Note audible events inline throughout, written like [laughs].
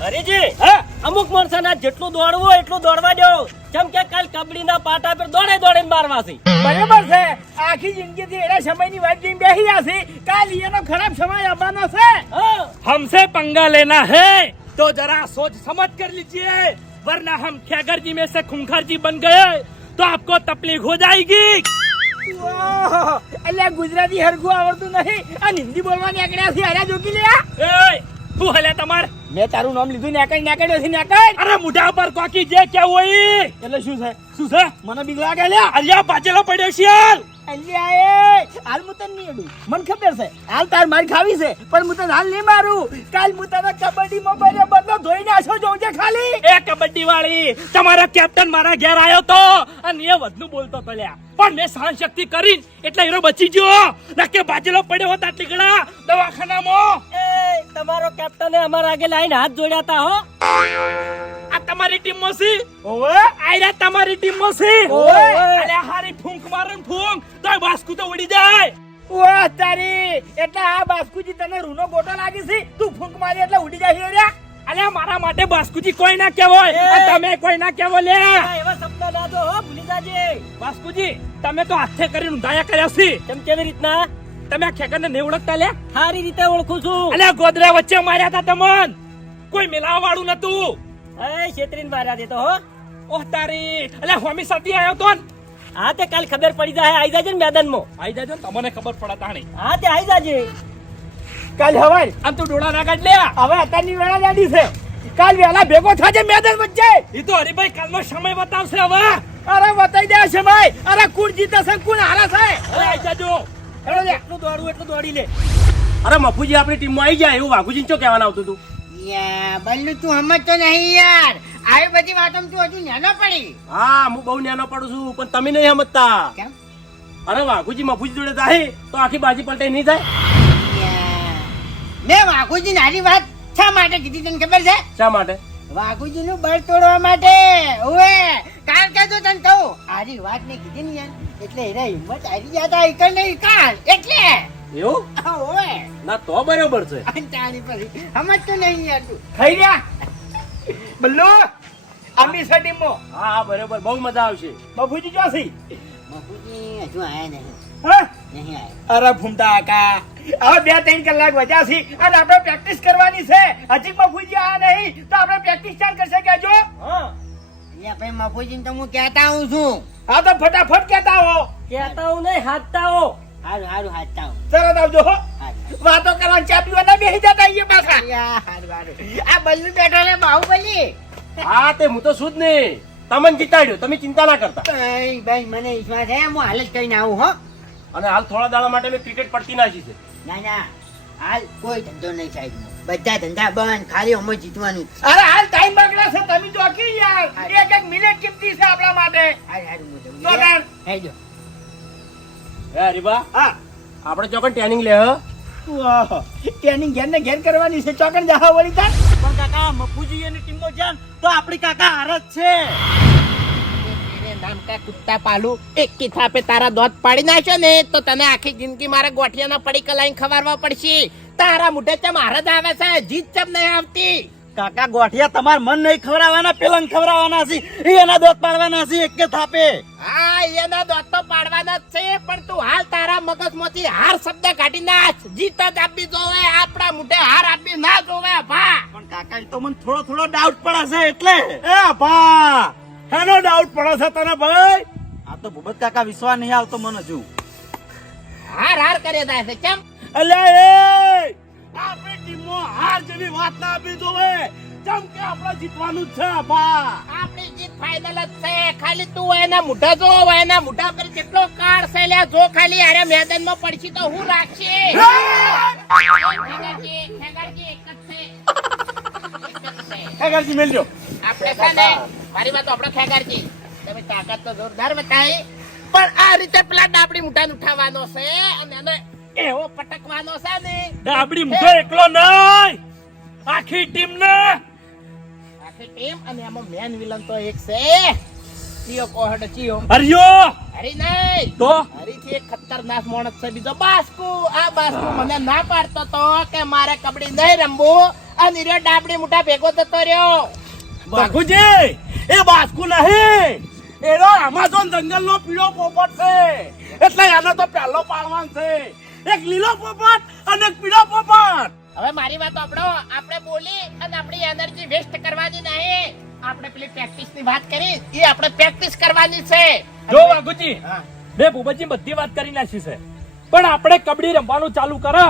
હરીજી હા અમુક માણસોના જેટલું દોડવું હોય એટલું દોડવા દો જેમ કે કાલ કબડ્ડીના પાટા પર દોડે દોડે મારવા છે બરાબર છે આખી જિંદગીથી એના સમયની વાત જોઈને બેસી જશે કાલ એનો ખરાબ સમય આવવાનો છે હા हमसे पंगा लेना है तो जरा सोच समझ कर लीजिए वरना हम खैगर जी में से खुंखार जी बन गए तो आपको तकलीफ हो जाएगी ઓહો, અલ્યા ગુજરાતી હરખું આવડતું નહીં આ હિન્દી બોલવાની આકડ્યા છે અરે જોકી લે શું હલે તમાર? મેં તારું નામ લીધું ને નેકડ નેકડ નથી નેકડ અરે મુઢા પર કોકી જે કેવું હોય એટલે શું છે? શું છે? મને બીક લાગે લ્યા. અલ્યા પાછેલો પડ્યો છે અલ્યા હાલ હું તને નહીં અડું. મને ખબર છે હાલ તાર માર ખાવી છે પણ હું તને હાલ નહીં મારું. કાલ હું તને કબડ્ડીમાં બને બદલો ધોઈ નાખો છે ખાલી. એ કબડ્ડી વાળી તમારો કેપ્ટન મારા ઘેર આવ્યો તો. અને એ વધુ બોલતો તો લ્યા. પણ મેં સહન શક્તિ કરી એટલે બચી ગયો. નકે બાજેલો પડ્યો હોત આટલી દવાખાનામાં. એ તમારો કેપ્ટને અમારા આગે લાઈન હાથ જોડ્યા હતા હો. આ તમારી ટીમમાં છે ઓવે. આયરા તમારી ટીમમાં છે ઓવે. અરે હારી ફૂંક મારન ફૂંક. તો બાસ્કુ તો ઉડી જાય. ઓ તારી એટલે આ બાસ્કુજી તને રૂનો ગોટો લાગી છે? તું ફૂંક મારી એટલે ઉડી જાય રે. અલે મારા માટે બાસ્કુજી કોઈ ના કહેવાય. તમે કોઈ ના કહેવો લે. એવા શબ્દ ના દો હો ભૂલી જાજે. બાસ્કુજી તમે તો હાથે કરીને દયા કર્યા છે. કેમ કેવી રીતના? તમે ખેગર ને ઓળખતા લે? સારી રીતે ઓળખું છું. અલ્યા ગોદરા વચ્ચે માર્યા હતા તમન. કોઈ મિલાવા વાળું નતું. એ છેતરીને માર્યા દેતો હો. ઓહ તારી. અલ્યા હોમી સતી આવ્યો તો હા તે કાલ ખબર પડી જાય આઈ જાજે ને મેદાનમાં. આઈ જાજો ને તમને ખબર પડે તાણી. હા તે આઈ જાજે. કાલ હવાય આમ તું ડોળા ના કાઢ લે હવે અત્યારની વેળા જાડી છે. કાલ વેલા ભેગો થાજે મેદાન વચ્ચે ઈ તો હરીભાઈ કાલનો સમય બતાવશે હવે. અરે બતાઈ દે ભાઈ. અરે કુણ જીતે છે કુણ હારે છે? અરે આઈ જાજો. એટલું દોડવું એટલું દોડી લે. અરે મફુજી આપણી ટીમમાં આવી જાય એવું વાઘુજી ચો કહેવાનું આવતું હતું? બલ્લુ તું સમજતો નહીં યાર. આવી બધી વાતો તું હજુ નાનો પડી. હા હું બહુ નાનો પડું છું પણ તમે નહીં સમજતા કેમ? અરે વાઘુજી મફુજી જોડે જાય તો આખી બાજી પલટાઈ નહીં થાય. મેં વાઘુજી નારી વાત શા માટે કીધી તને ખબર છે? શા માટે? વાઘુજી નું બળ તોડવા માટે. ઓએ કારણ કે જો તને કહું. આરી વાત ને કીધી ને યાર. એટલે એના હિંમત આવી. ગયા તા ઈકણ ને ઈકણ એટલે. એવું? હા, ઓએ ના તો બરોબર છે. અને તારી પછી સમજતો નહીં યાર તું. ખાઈ રહ્યા બલ્લુ આંબી છે ટીમમાં હા હા બરોબર. બહુ મજા આવશે. મફુજી છે? બફુજી હજુ આયા નહીં. હા? નહીં આયા. અરે ભૂમતા કાકા હવે બે ત્રણ કલાક વજા છે. અને આપણે પ્રેક્ટિસ કરવાની છે. હજી બફુજી આ નહીં. તો આપણે પ્રેક્ટિસ ચાલ કરશે કેજો હા. યા ભાઈ બાપુજી તો હું કહેતા આવું છું. હા તો ફટાફટ કહેતા હો કહેતા હું નહીં હાથતા હો હારું હારું હાચતા તરત આવજો હો. વાતો કરવાની ચા પીવાના બેસી જતા અહીંયા પાછા. હારું, હારું. આ બલ્લુ બેઠો ને બાહુબલી હા તે હું તો શું જ નહીં તમને જીતાડ્યો તમે ચિંતા ના કરતા. ભાઈ ભાઈ મને વિશ્વાસ છે હું હાલ જ કહીને આવું હો. અને હાલ થોડા દાડા માટે મેં ક્રિકેટ પડતી નાખી છે. ના ના હાલ કોઈ ધંધો નહીં સાહેબ. બધા ધંધા બંધ ખાલી અમે જીતવાનું. અરે હાલ ટાઈમ બગડે છે તમે તો કી યાર એક એક મિનિટ કિંમતી છે આપણા માટે. હાલ હા હું તો હે હેજો. હે હરીબા હા. આપણે ચોકન ટ્રેનિંગ લે ટ્રેનિંગ ઘેર ને ઘેર કરવાની છે. ચોકન જહા વળી તાર પણ કાકા મફુજી અને ટીમો જાન તો આપણી કાકા હાર છે. તેરે નામ કા કુત્તા પાલુ એક કી થાપે તારા દોત પાડી નાખ્યો ને તો તને આખી જિંદગી મારા ગોઠિયાના પડી કલાઈ ખવારવા પડશે. તારા મુઢે ચમ હારત આવે છે જીત ચમ નહીં આવતી. કાકા ગોઠિયા તમાર મન નહીં ખવડાવવાના પેલા ખવડાવવાના છે. એના દોત પાડવાના છે એક કે થાપે. હા એના દોત તો પાડવાના જ છે પણ તું હાલ તારા મગજમાંથી હાર શબ્દ કાઢી નાખ. જીત જ આપી જોવે આપણા મુઠે હાર આપી ના જોવે ભા. પણ કાકા તો મને થોડો થોડો ડાઉટ પડે છે એટલે. એ ભા. હેનો ડાઉટ પડે છે તને ભાઈ? આ તો ભૂપત કાકા વિશ્વાસ નહીં આવતો મને હજુ. હાર હાર કરે જાય છે કેમ? અલ્યા એ! આપણી ટીમમાં હાર જેવી વાત ના આપી જોવે. જેમ કે આપણે જીતવાનું છે બા. આપણી જીત ફાઇનલ જ છે. ખાલી તું એના મુઢા જો એના મુઢા પર કેટલો કાળ છે લે જો ખાલી અરે મેદાનમાં પડશે તો હું રાખશે. ખેગારજી, મેલજો આપણે છે ને મારી વાત આપણે ખેગારજી. તમે તાકાત તો જોરદાર બતાવી. પણ આ રીતે પેલા ડાબડી મુઠાને ઉઠાવવાનો છે અને એને એવો પટકવાનો છે ને? ડાબડી મુઠો એકલો નહીં. આખી ટીમ ને. આખી ટીમ અને આમાં મેન વિલન તો એક છે. ચિયો કોહડ ચિયો હરિયો. હરી નહીં. તો? હરીથી એક ખતરનાક માણસ છે. બીજો બાસ્કુ. આ બાસ્કુ મને ના પાડતો તો કે મારે કબડી નહીં રમવું. આ નીરો ડાબડી મુઠા ભેગો થતો રહ્યો. બાકુજી એ બાસ્કુ નહીં. એનો એમાઝોન જંગલ નો પીળો પોપટ છે. એટલે આનો તો પહેલો પાડવાનો છે. એક લીલો પોપટ અને એક પીળો પોપટ. હવે મારી વાત આપણો આપણે બોલી અને આપણી એનર્જી વેસ્ટ કરવાની નહીં. આપણે પેલી પ્રેક્ટિસની વાત કરી. એ આપણે પ્રેક્ટિસ કરવાની છે. જો વાઘુજી મેં ભૂપતજી બધી વાત કરી નાખી છે. પણ આપણે કબડ્ડી રમવાનું ચાલુ કરો.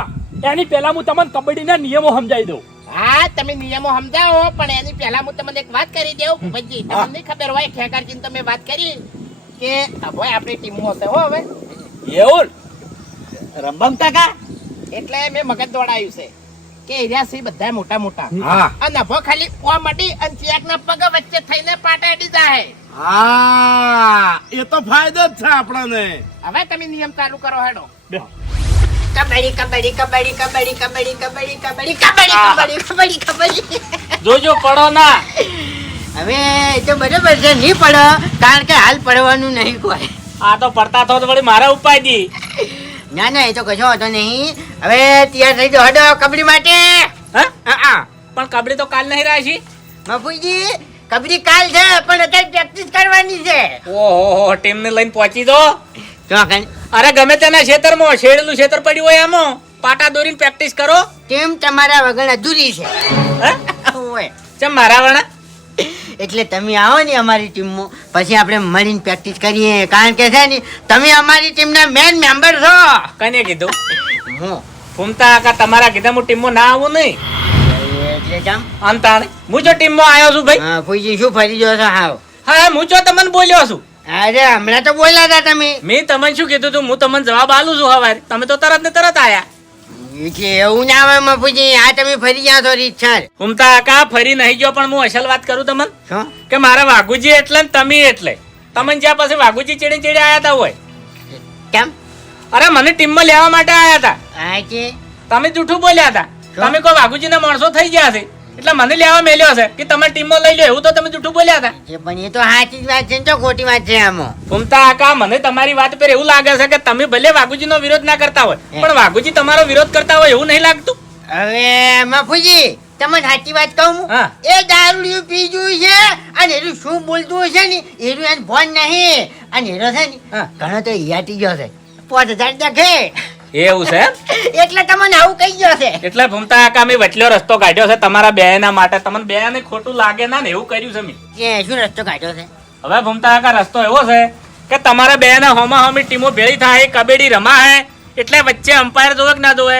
એની પહેલા હું તમને કબડ્ડીના નિયમો સમજાવી દઉં. હા તમે નિયમો સમજાવો પણ એની પહેલા હું તમને એક વાત કરી દઉં. ભૂપતજી તમને નહીં ખબર હોય ખેગારજીને તમે વાત કરી કે ભાઈ આપણી ટીમ હશે હો હવે. એવું? રંબમ કાકા? એટલે મેં મગજ દોડાયું છે. કે એરિયા છે બધા મોટા મોટા. હા. અને નભો ખાલી ઓ મટી અને ચિયાકના પગ વચ્ચે થઈને પાટાડી જાય હા એ તો ફાયદો જ છે આપણને. હવે તમે નિયમ ચાલુ કરો હેડો. કબડી કબડી કબડ્ડી કબડી કબડી કબડી કબડી કબડી કબડી કબડી કબડી કબડ્ડી જોજો પડો ના. હવે એ તો બરોબર છે નહીં પડો કારણ કે હાલ પડવાનું નહીં કોઈ. આ તો પડતા તો વળી મારા ઉપાય દી. ના ના એ તો કશો વાંધો નહીં. હવે તૈયાર થઈ જાઓ. હડો કબડી માટે. હા? પણ કબડી તો કાલ નહીં રાશી. બાપુજી કબડી કાલ છે પણ અત્યારે પ્રેક્ટિસ કરવાની છે. ઓહો ટીમ ને લઈને પહોંચી દો અરે ગમે તેના ખેતરમાં શેડેલું ખેતર પડ્યું હોય આમાં. પાટા દોરીને પ્રેક્ટિસ કરો. ટીમ તમારા વગર અધૂરી છે. ચમ મારા વણા? એટલે તમે આવો ને અમારી ટીમમાં. પછી આપણે મળીને પ્રેક્ટિસ કરીએ. કારણ કે છે ને તમે અમારી ટીમના મેન મેમ્બર છો. કને કીધું? હું. ફૂમતા કાકા તમારા કીધા હું ટીમમાં ના આવું નહીં. એટલે જમ. અંતાણે હું જો ટીમમાં આવ્યો છું ભાઈ. હા શું ફરી ગયો છો? હાવ. હા હું જો તમને બોલ્યો છું. અરે હમણાં તો બોલ્યા હતા તમે. મેં તમને શું કીધું તું? હું તમને જવાબ આલું છું હવે તમે તો તરત ને તરત આયા. કે એવું ના આવે મફુજી આ તમે ફરી ગયા છો રીતસર? ફૂમતા કાકા ફરી નહીં ગયો પણ હું અસલ વાત કરું તમને? શું? કે મારા વાઘુજી એટલે ને તમે એટલે. તમે જ્યાં પાસે વાઘુજી ચીડી ચીડી આયા હતા હોય. કેમ? અરે મને ટીમમાં લેવા માટે આયા હતા આ કે? તમે જૂઠું બોલ્યા હતા તમે કોઈ વાઘુજીના માણસો થઈ ગયા છે. એટલે મને લેવા મેલ્યો છે કે તમે ટીમમાં લઈ લો એવું તો તમે જૂઠું બોલ્યા હતા. એ પણ એ તો સાચી જ વાત છે ને તો ખોટી વાત છે આમાં. ફૂમતા આકા મને તમારી વાત પર એવું લાગે છે કે તમે ભલે વાઘુજીનો વિરોધ ના કરતા હોય પણ વાઘુજી તમારો વિરોધ કરતા હોય એવું નહીં લાગતું? હવે માફુજી તમને સાચી વાત કહું? એ દારૂ પીજું છે અને એનું શું બોલતું હશે ને એનું એને ભોન નહીં. અને એનો છે ને. ઘણો તો હિયાટી ગયો છે. પાંચ હજાર દેખે એવું છે? એટલે તમને આવું કહી ગયો છે. એટલે ભૂમતા કાકા મેં વચલો રસ્તો કાઢ્યો છે તમારા બેના માટે. તમને બે ને ખોટું લાગે ના ને એવું કર્યું છે મેં. કે શું રસ્તો કાઢ્યો છે? હવે ભૂમતા કાકા રસ્તો એવો છે કે તમારા બે ના હોમા હોમી ટીમો ભેળી થાય કબડ્ડી રમા હે એટલે વચ્ચે અમ્પાયર જોવે કે ના જોવે.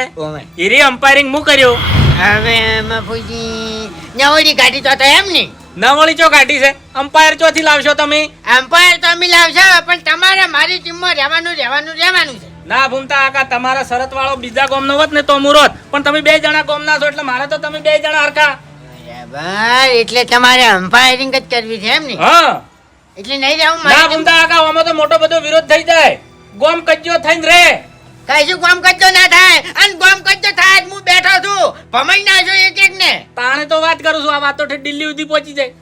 હીરી અમ્પાયરિંગ હું કર્યો. હવે મફુજી નવળી કાઢી તો તો એમ નહીં નવળી ચો કાઢી છે? અમ્પાયર ચોથી લાવશો તમે? અમ્પાયર તો અમે લાવશો પણ તમારે મારી ટીમમાં રહેવાનું રહેવાનું રહેવાનું છે. ના ભૂમતા આકા તમારા શરત વાળો બીજા ગોમ નો હોત ને તો મુરત પણ તમે બે જણા ગોમ ના છો એટલે મારે તો તમે બે જણા હરખા. ભાઈ એટલે તમારે અમ્પાયરિંગ જ કરવી છે એમ ને? હા. એટલે નહીં જાવ ના ભૂમતા આકા ઓમાં તો મોટો બધો વિરોધ થઈ જાય. ગોમ કજ્જો થઈને રે. કશું ગોમ કજ્જો ના થાય? અને ગોમ કજ્જો થાય જ હું બેઠો છું. ભમાઈ ના છો એક એક ને. તાણે તો વાત કરું છું આ વાત તો દિલ્હી સુધી પહોંચી જાય.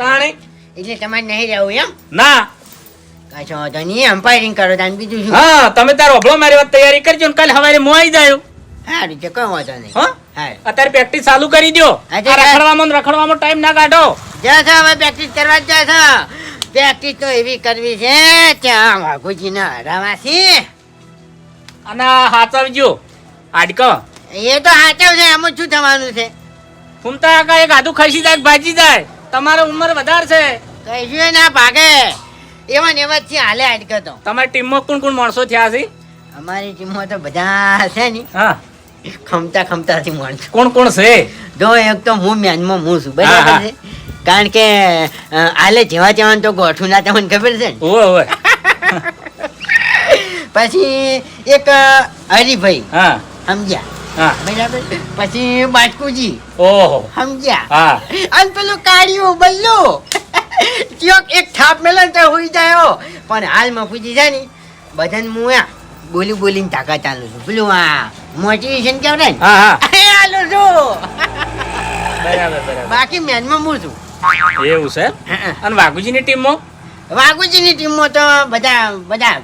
તાણે? એટલે તમારે નહીં રહેવું એમ? ના. કશો વાંધો નહીં અમ્પાયરિંગ કરો તાન બીજું શું? હા તમે તારો મારી વાત તૈયારી કરજો ને કાલે સવારે હું આવી જાયો સારું છે કોઈ વાંધો નહીં. હા? હા. અત્યારે પ્રેક્ટિસ ચાલુ કરી દો રખડવામાં રખડવામાં ટાઈમ ના કાઢો. જા છો હવે પ્રેક્ટિસ કરવા જા છો. પ્રેક્ટિસ તો એવી કરવી છે ત્યાં વાઘુજીને હરાવાથી. અને આડકો એ તો હાચવ છે આમાં શું થવાનું છે? ફૂમતા કાકા એક આધું ખસી જાય ભાજી જાય? તમારો ઉંમર વધારે છે. કશું ના ભાગે. એવા ને એવા છે હાલે અટકે તો તમારી ટીમમાં કોણ કોણ માણસો થયા છે? અમારી ટીમમાં તો બધા છે ને. હા. ખમતા ખમતાથી માણસો. કોણ કોણ છે? જો એક તો હું મેનમાં હું છું. બરાબર છે? કારણ કે આલે જેવા જેવા તો ગોઠું ના તમને ખબર છે ને? ઓવે ઓવે. પછી એક હરિભાઈ. હા. સમજ્યા હા. બરાબર? પછી બાટકુજી. ઓહો. સમજ્યા હા. અને પેલું કાળિયું બલ્લુ. ત્યોક એક થાપ મેલે ને તો હોઈ જાય પણ હાલમાં પૂછી જાય ને બધાને હું આ બોલી બોલીને તાકાત ચાલુ છું. પેલું આ મોટિવેશન કહેવાય ને? હા હા. એ આલું છું. બાકી મેનમાં હું છું. એવું છે? અને વાઘુજીની ટીમમાં? વાઘુજીની ટીમમાં તો બધા બધા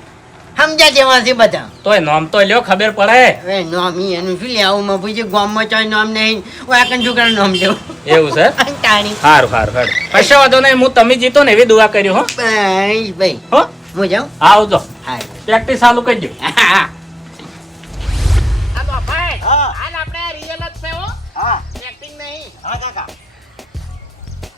સમજ્યા જેવા છે બધા? તોય નામ તો લ્યો ખબર પડે. એ નામ ઈ એનું શું લેવું? માં પૂછ્યું ગામમાં ચાય નામ નહીં. હું આ કંજુકર નામ લેવું? એવું છે? [laughs] તાણી. હારું હારું હારું. કશો વાંધો નહીં હું તમે જીતો ને એવી દુઆ કર્યો હો. ભાઈ ભાઈ. હો? હું જાઉં? આવજો. હા પ્રેક્ટિસ ચાલુ કરજો હાલો ભાઈ. હા. હાલ આપણે રિયલ જ છે હો. હા. એક્ટિંગ નહીં. હા કાકા.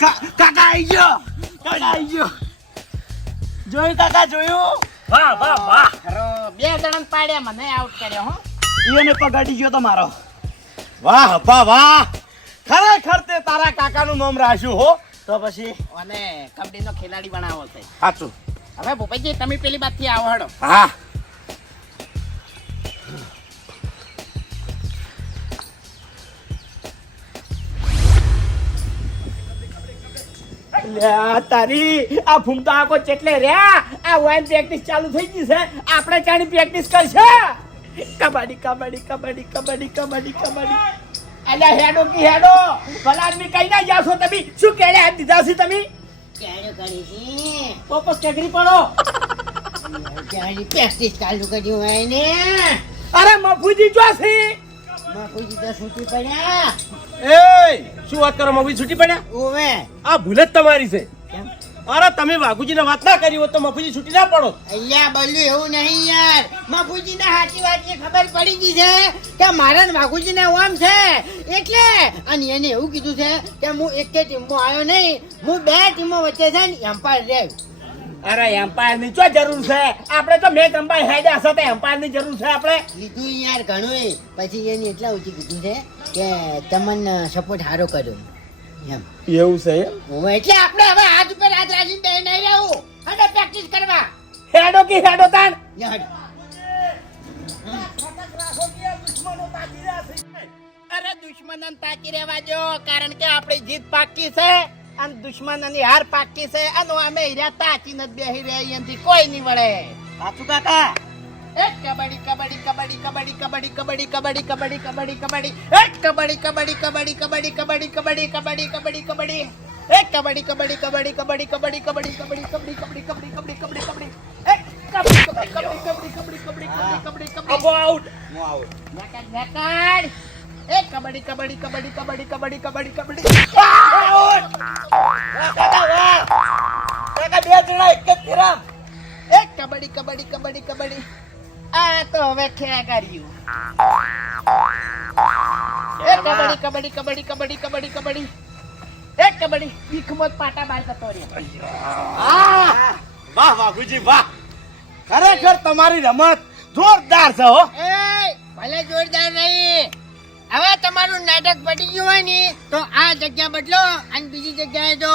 કાકા આઈ ગયો! કાકા આઈ ગયો! જોયું કાકા જોયું? વાહ વાહ વાહ. બે જણાને પાડ્યા મને આઉટ કર્યો હો. એને પગાડી ગયો તમારો વાહ વાહ વાહ. ખરેખર તે તારા કાકાનું નામ રાખ્યું હો. તો પછી? અને કબડ્ડીનો ખેલાડી બનાવો છે. સાચું. હવે ભૂપેજી તમે પેલી બાજથી આવો હડો. હા. લ્યા તારી આ ફૂમતા આખો ચેટલે રહ્યા? આ વાઇન પ્રેક્ટિસ ચાલુ થઈ ગઈ છે. આપણે ચાણી પ્રેક્ટિસ કરશે. કબડ્ડી કબડ્ડી કબડ્ડી કબડ્ડી કબડ્ડી કબડ્ડી. અલ્યા હેડો કી હેડો. ભલા આદમી કઈ ના જાશો તમે? શું કેડે હાથ દીધા છે તમે? કેડો કરી છે. પછી ટેકરી પડો. ચાણી પ્રેક્ટિસ ચાલુ કર્યું હોય ને. અરે મફુજી જોશી તો છૂટી પડ્યા? એ શું વાત કરો મફુજી છૂટી પડ્યા? ઓવે. આ ભૂલ જ તમારી છે. અરે તમે વાઘુજીને વાત ના કરી હોત તો મફુજી છૂટી ના પડો અહીંયા બલ્લુ એવું નહીં યાર. બાપુજી સાચી વાત એ ખબર પડી ગઈ છે કે મારા બાપુજી ને ઓમ છે. એટલે અને એને એવું કીધું છે કે હું એક ટીમમાં આવ્યો નહીં હું બે ટીમો વચ્ચે છે ને એમ્પાયર રહ્યો અરે એમ્પાયરની શું જરૂર છે? આપણે તો મેચ અંપાયર હેડ્યા તો એમ્પાયરની જરૂર છે આપણે. કીધું યાર ઘણું પછી એને એટલા ઊંચી કીધું છે કે તમને સપોર્ટ સારો કર્યો. એવું છે એટલે આપણે હવે હાથ ઉપર હાથ રાખીને બે નહીં રહેવું અને પ્રેક્ટિસ કરવા. હેડો કી હેડો તાન અરે દુશ્મનન તાકી રહેવા જો કારણ કે આપણી જીત પાકી છે. અને દુશ્મનની હાર પાકી છે અને અમે હીરા તાકી નથી બેહી રહ્યા અહીંયાથી કોઈ નહીં વળે સાચું કાકા એ કબડ્ડી કબડ્ડી કબડ્ડી કબડ્ડી કબડ્ડી કબડ્ડી કબડ્ડી કબડ્ડી કબડ્ડી કબડ્ડી એ કબડ્ડી કબડ્ડી કબડ્ડી કબડ્ડી કબડ્ડી કબડ્ડી કબડ્ડી કબડ્ડી કબડી એ કબડ્ડી કબડ્ડી કબડ્ડી કબડ્ડી કબડ્ડી કબડ્ડી કબડ્ડી કબડ્ડી કબડ્ડી કબડ્ડી કબડ્ડી કબડ્ડી એ કબડ્ડી કબડ્ડી કબડ્ડી કબડ્ડી કબડ્ડી કબડ્ડી કબડ્ડી અબો આઉટ નેકડ નેકડ એ કબડ્ડી કબડ્ડી કબડ્ડી કબડ્ડી કબડ્ડી કબડ્ડી કબડ્ડી કાકા બે જણા એક જ ફેરા એ કબડ્ડી કબડ્ડી કબડ્ડી કબડ્ડી આ તો હવે ખેગાર્યું એ કબડ્ડી કબડ્ડી કબડ્ડી કબડ્ડી કબડ્ડી કબડ્ડી એ કબડ્ડી ભીખમત પાટા બાર જતો રહ્યો વાહ વાહ ગુજી વાહ ખરેખર તમારી રમત જોરદાર છે હો એ ભલે જોરદાર નહીં હવે તમારું નાટક પડી ગયું હોય ને તો આ જગ્યા બદલો અને બીજી જગ્યાએ જો.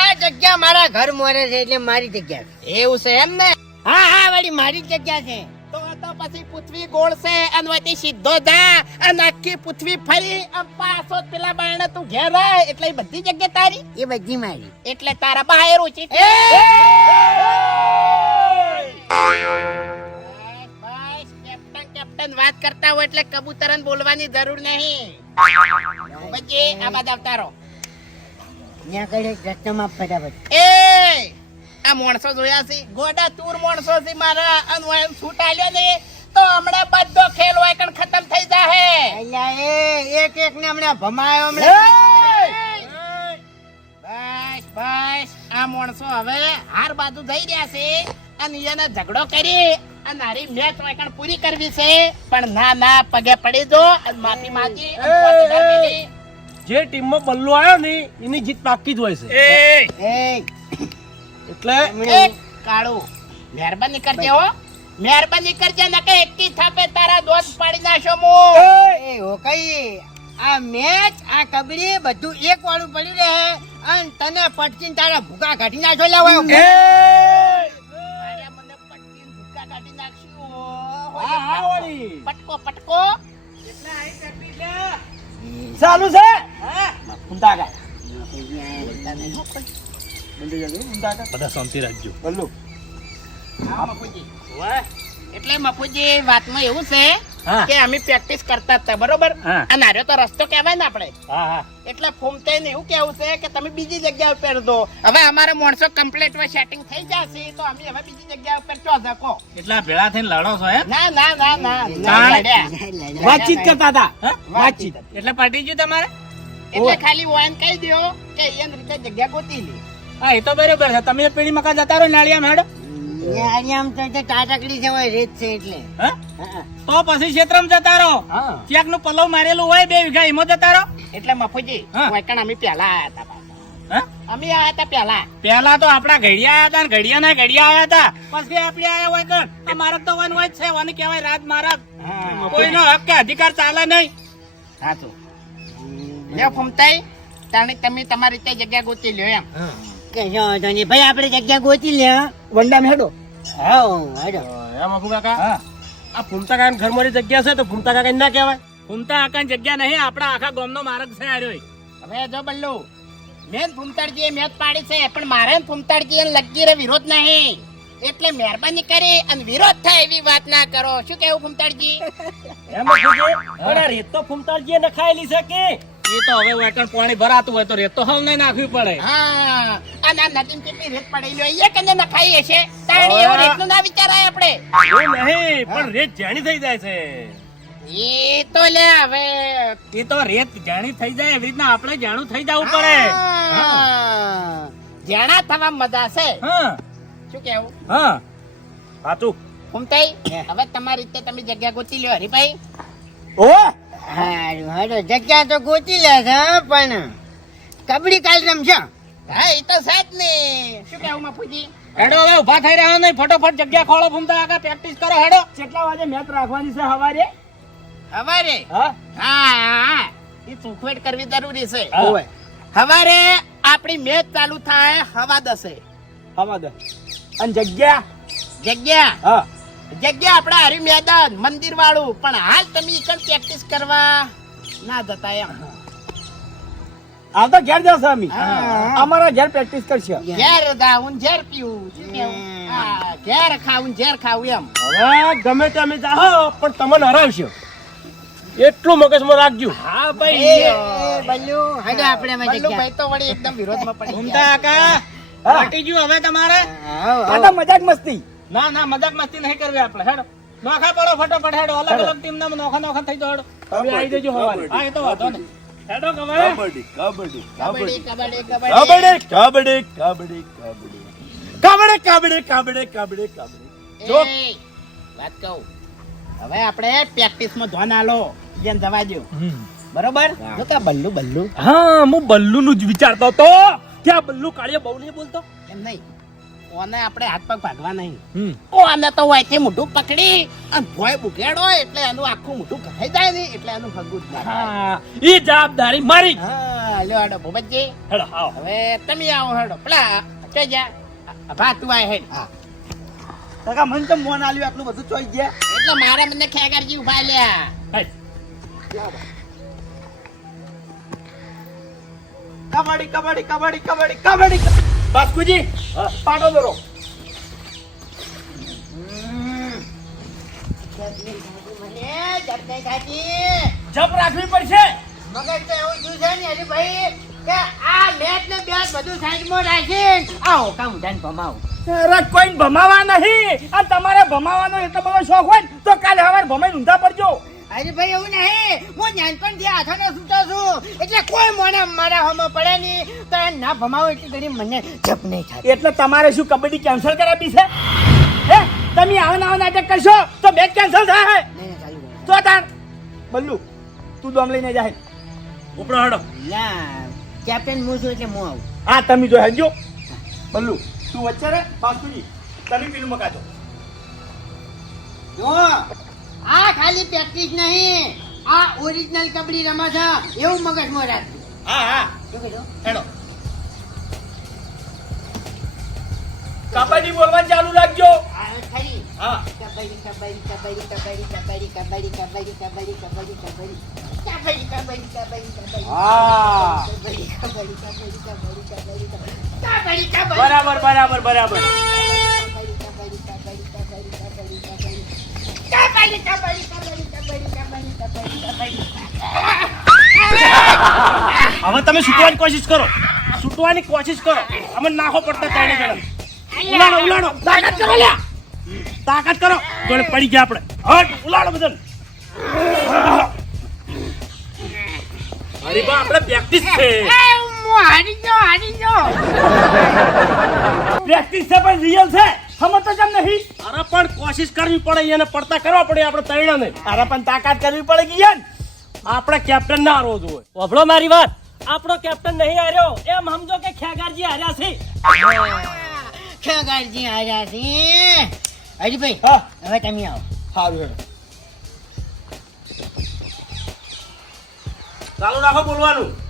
આ જગ્યા મારા ઘર મોરે છે એટલે મારી જગ્યા છે. એવું છે એમ ને? હા હા વળી મારી જગ્યા છે. તો તો પછી પૃથ્વી ગોળ છે અને વચ્ચે સીધો જા અને આખી પૃથ્વી ફરી પાછો પેલા બારણે તું ઘેર રહે એટલે બધી જગ્યા તારી? એ બધી મારી. એટલે તારા બહાર ઉચી કેપ્ટન વાત કરતા હોય એટલે કબૂતરન બોલવાની જરૂર નહીં. પછી આ બાદ આવતા ત્યાં કડે રસ્તામાં ફટાફટ. એ આ માણસો જોયા છે. ગોડા તૂર માણસો છે મારા. અને છૂટ આલ્યો ને તો હમણાં બધો ખેલ હોય કણ ખતમ થઈ જાહે. અલ્યા એ એક એક ને હમણાં ભમાયો હમણાં. બસ બસ આ માણસો હવે હાર બાજુ જઈ રહ્યા છે. અને એને ઝઘડો કરી. અને હારી મેચ હોય પૂરી કરવી છે પણ ના ના પગે પડી દો માફી માંગી જે ટીમમાં બલ્લો આવ્યો ને એની જીત પાકી જ હોય છે. એટલે કાળો મહેરબાની કરજે હો. મહેરબાની કરજે નકે એકી થાપે તારા દોસ્ત પાડી નાખો મુ એ! હો કઈ આ મેચ આ કબડી બધું એક વાળું પડી રહે અને તને પટકીને તારા ભૂકા કાઢી નાખો લેવા. હા હા ઓલી પટકો પટકો. કેટલા આઈ ચકડી લે. ચાલુ છે? હા. ફૂંટા નહીં હો કોઈ બંધ જજો રાખજો. બોલો હા મફુજી. એટલે મપુજી વાતમાં એવું છે કે અમે પ્રેક્ટિસ કરતા હતા બરોબર? આ અને આર્યો તો રસ્તો કહેવાય ને આપણે. હા હા. એટલે ફૂમતે એવું કેવું છે કે તમે બીજી જગ્યા ઉપર દો. હવે અમારે માણસો કમ્પ્લીટ હોય સેટિંગ થઈ જશે તો અમે હવે બીજી જગ્યા ઉપર ચો જકો. એટલા ભેળા થઈને લડો છો એમ ના ના ના ના ના. [laughs] વાતચીત કરતા હતા. વાતચીત. એટલે પટી ગયું તમારે? એટલે ખાલી વાન કહી દો કે એને રીતે જગ્યા ગોતી લે. હા એ તો બરોબર છે. તમે પેઢી મકા જતા રહો નાળિયા મેડમ આમ તો રેત છે એટલે. પછી ક્ષેત્રમ જતા રહો. હા. ચેકનું પલવ મારેલું હોય બે વીઘા એમાં જતા રહો. એટલે મફુજી. વાયકણ અમે પેલા આયા હતા અમે આયા હતા પેલા પેલા તો આપડા ઘડિયા આયા હતા ને ઘડિયા ના ઘડિયા આયા હતા. પછી આપણે આયા હોય કણ મારક તો વન હોય છે. વન કહેવાય રાજ મારક કોઈનો હક કે અધિકાર ચાલે નહીં. સાચું. લે ફમતાઈ તાણે તમે તમારી રીતે જગ્યા ગોતી લ્યો એમ. કશો વાંધો નહીં ભાઈ આપણે જગ્યા ગોતી લે હા. હેડો. હા હેડો. એમ અખુ કાકા? આ ફૂમતા કાકા ઘર જગ્યા છે તો ફૂમતા કાકા ના કહેવાય? ફૂમતા આકાન જગ્યા નહીં આપડા આખા ગામનો માર્ગ છે આર્યો હવે જો બલ્લુ મેં ફૂમતાડજી મેચ પાડી છે પણ મારે ને એને લગી રે વિરોધ નહીં. એટલે મહેરબાની કરી અને વિરોધ થાય એવી વાત ના કરો. શું કેવું ફૂમતાડજી? એમ પણ આ રેત તો ફૂમતાજીએ નખાયેલી છે કે? એ તો હવે વેકણ પાણી ભરાતું હોય તો રેત તો હવ નહીં નાખવી પડે. હા. અને નદીમ કેટલી રેત પડેલી હોય એ કને નખાઈ હશે તાણી એવો રેતનું ના વિચારાય આપણે. એ નહીં પણ રેત જાણી થઈ જાય છે. એ તો લે હવે. એ તો રેત જાણી થઈ જાય એવી રીતના આપણે જાણું થઈ જવું પડે. હા. જાણા થવા મજા છે. હા. શું કેવું? હા. સાચું. ફૂમતાઈ હવે તમારી રીતે તમે જગ્યા ગોતી લ્યો હરીભાઈ. ઓ હારું હારું. જગ્યા તો ગોતી લે છે પણ કબડી કાલ રમશો. હા એ તો સાચ ને. શું કેવું મફુજી? હેડો હવે ઊભા થઈ રહ્યા નહીં. ફટોફટ જગ્યા ખોળો ફૂમતા આગળ. પ્રેક્ટિસ કરો હેડો. કેટલા વાગે મેચ રાખવાની છે હવારે હવારે હા. હા હા. એ ચોખવટ કરવી જરૂરી છે. હવે હવારે આપણી મેચ ચાલુ થાય હવા દસે. હવા દસ. અને જગ્યા? જગ્યા? હા. જગ્યા આપણા હરી મેદાન મંદિર વાળું પણ હાલ તમે એકણ પ્રેક્ટિસ કરવા? ના જતા એમ. આ તો ઘેર જાવ સ્વામી. અમારા ઘેર પ્રેક્ટિસ કરશે. ઘેર દાવું ને ઝેર પીવું ઘેર ખાવું ઘેર ખાવું એમ. હવે ગમે તમે અમે જાઓ પણ તમને હરાવશો. એટલું મગજમાં રાખજો. હા ભાઈ. એ, બલ્લુ હેડો આપણે એમાં જગ્યા. બલ્લુભાઈ તો વળી એકદમ વિરોધમાં પડી ગયા. આકા પટી ગયું હવે તમારે? આ તો મજાક મસ્તી. ના ના મજાક મસ્તી નહીં કરવી આપણે હેડો. નોખા પડો ફટોફટ હેડો. અલગ અલગ ટીમ ના નોખા નોખા થઈ તમે આવી જજો હવારે હા એ તો વાંધો નહીં. હેડો કબડ્ડી કબડ્ડી કબડ્ડી કબડ્ડી કબડ્ડી. કબડ્ડી કબડ્ડી કબડ્ડી કબડ્ડી. કબડ્ડી કબડ્ડી કબડ્ડી કબડ્ડી કબડ્ડી. જો. વાત કહું. હવે આપણે પ્રેક્ટિસમાં ધ્યાન આલો. જેમ જવા બરોબર? જો કે બલ્લુ બલ્લુ. હા હું બલ્લુ નું જ વિચારતો તો ક્યાં બલ્લુ કાળિયા બહુ નહીં બોલતો? એમ નહીં. ઓને આપણે હાથ પગ ભાગવા નહીં. ઓને તો વાયથી મોઢું પકડી અને ભોય બુકેડો એટલે એનું આખું મોઢું કહાઈ જાય ને એટલે એનું ભગું જ ના. હા એ જવાબદારી મારી. હા લ્યો હેડો ભૂપતજી હેડો આવો. હવે તમે આવો હેડો. પેલા કે જા ભા તું આય હેડ. કાકા મન તો મોન આલ્યું આટલું બધું ચોઈ ગયા. એટલે મારા મને ખેગારજી ઊભા લ્યા. કબડ્ડી કબડ્ડી કબડ્ડી કબડ્ડી કબડ્ડી. બાસ્કુજી પાટો દોરો. જપ રાખવી પડશે. મગજ તો એવું શું છે ને હરીભાઈ કે આ મેચ ને બેચ બધું સાઈડમાં રાખી આવો કામ ઉડાન ભમાવો. અરે કોઈ ભમાવા નહીં. આ તમારે ભમાવાનો એટલો બધો શોખ હોય ને તો કાલે સવારે ભમાઈ ઊંધા પડજો. હરીભાઈ એવું નહીં. હું નાનપણથી હાથોને સૂતો છું. એટલે કોઈ મને મારા હોમો પડે નહીં. તો એ ના ભમાવો એટલે ઘડી મને જપ નહીં થાય. એટલે તમારે શું કબડ્ડી કેન્સલ કરાવી છે? હે? તમે આવા નવા નાટક કરશો તો મેચ કેન્સલ થાય. તો તાર. બલ્લુ તું દોમ લઈને જાય ઉપરો હડો. ના કેપ્ટન હું છું એટલે હું આવું. હા તમે જો હજો બલ્લુ તું વચ્ચે રે બાસ્કુજી તમે પેલું મકાજો જો. આ ખાલી પ્રેક્ટિસ નહીં આ ઓરિજિનલ કબડી રમા છે એવું મગજમાં રાખજો હા હા શું કીધું હેડો કબડ્ડી બોલવાનું ચાલુ રાખજો કબડ્ડી કબડ્ડી કબડ્ડી કબડ્ડી કબડ્ડી કબડ્ડી કબડ્ડી કબડ્ડી કબડ્ડી કબડ્ડી બરાબર બરાબર કબડ્ડી હવે તમે છૂટવાની કોશિશ કરો. છૂટવાની કોશિશ કરો. અમે નાખો પડતા ત્રણે જણા. ઉલાણો ઉલાણો તાકાત કરો લ્યા. તાકાત કરો. તો પડી ગયા આપણે. હટ ઉલાણો બદલ હરીબા આપણે પ્રેક્ટિસ છે. હારી ગયો હારી ગયો. પ્રેક્ટિસ છે પણ રિયલ છે. સમજતો કેમ નહીં. અરે પણ કોશિશ કરવી પડે એને પડતા કરવા પડે આપણે તૈણાને. અરે પણ તાકાત કરવી પડે કે યાર. આપણે કેપ્ટન ના હારવો જોઈએ. વભળો મારી વાત. આપણો કેપ્ટન નહીં હાર્યો. એમ સમજો કે ખેગારજી હાર્યા છે. ખેગારજી છે. હરીભાઈ હા. હવે તમે આવો. સારું ચાલુ રાખો બોલવાનું.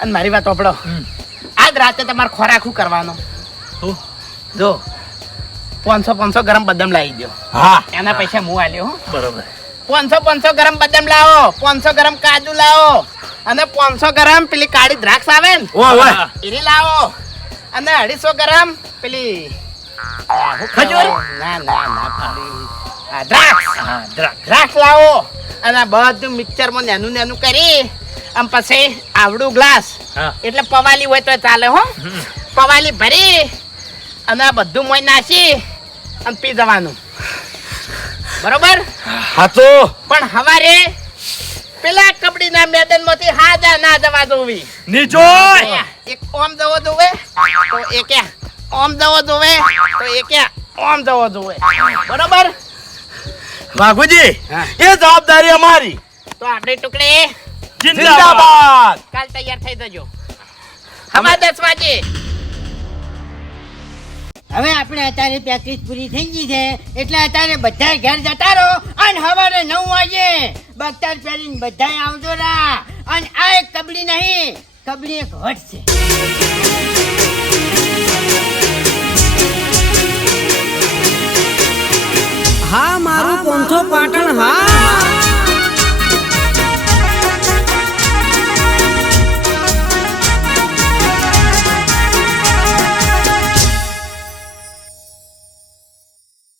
અને મારી વાત ઓપડો આજ રાતે તમારે ખોરાક શું કરવાનો? જો પાંચસો પાંચસો ગરમ બદામ લાવી દો હા. એના પૈસા હું આલ્યો બરોબર. પાંચસો પાંચસો ગરમ બદામ લાવો પાંચસો ગરમ કાજુ લાવો અને પાંચસો ગરમ પેલી કાળી દ્રાક્ષ આવે ને એની લાવો અને અઢીસો ગરમ પેલી ખજૂર? ના ના ના દ્રાક્ષ. દ્રાક્ષ. લાવો અને બધું મિક્સરમાં નેનું નેનું કરી આમ પછી આવડું ગ્લાસ એટલે પવાલી હોય તો ચાલે હો. પવાલી ભરી અને આ બધું મોઈ નાસી અને પી જવાનું. બરોબર? હાચો. પણ હવારે પેલા કબડ્ડીના મેદાનમાંથી હાજા ના જવા જોવી. નીચોય એક ઓમ જવો જોવે તો એક ઓમ જવો જોવે તો એક ઓમ જવો જોવે. બરોબર? બાગુજી એ જવાબદારી અમારી. તો આપણે ટુકડી જિંદાબાદ! કાલ તૈયાર થઈ જજો. હવા દસ વાગે. હવે આપણે અત્યારે પ્રેક્ટિસ પૂરી થઈ ગઈ છે એટલે અત્યારે બધા ઘેર જતા રહો અને સવારે નવ વાગે બખ્તર પહેરીને બધા આવજો રા. અને આ એક કબડી નહીં કબડી એક હટ છે. હા મારું પોંથો પાટણ હા.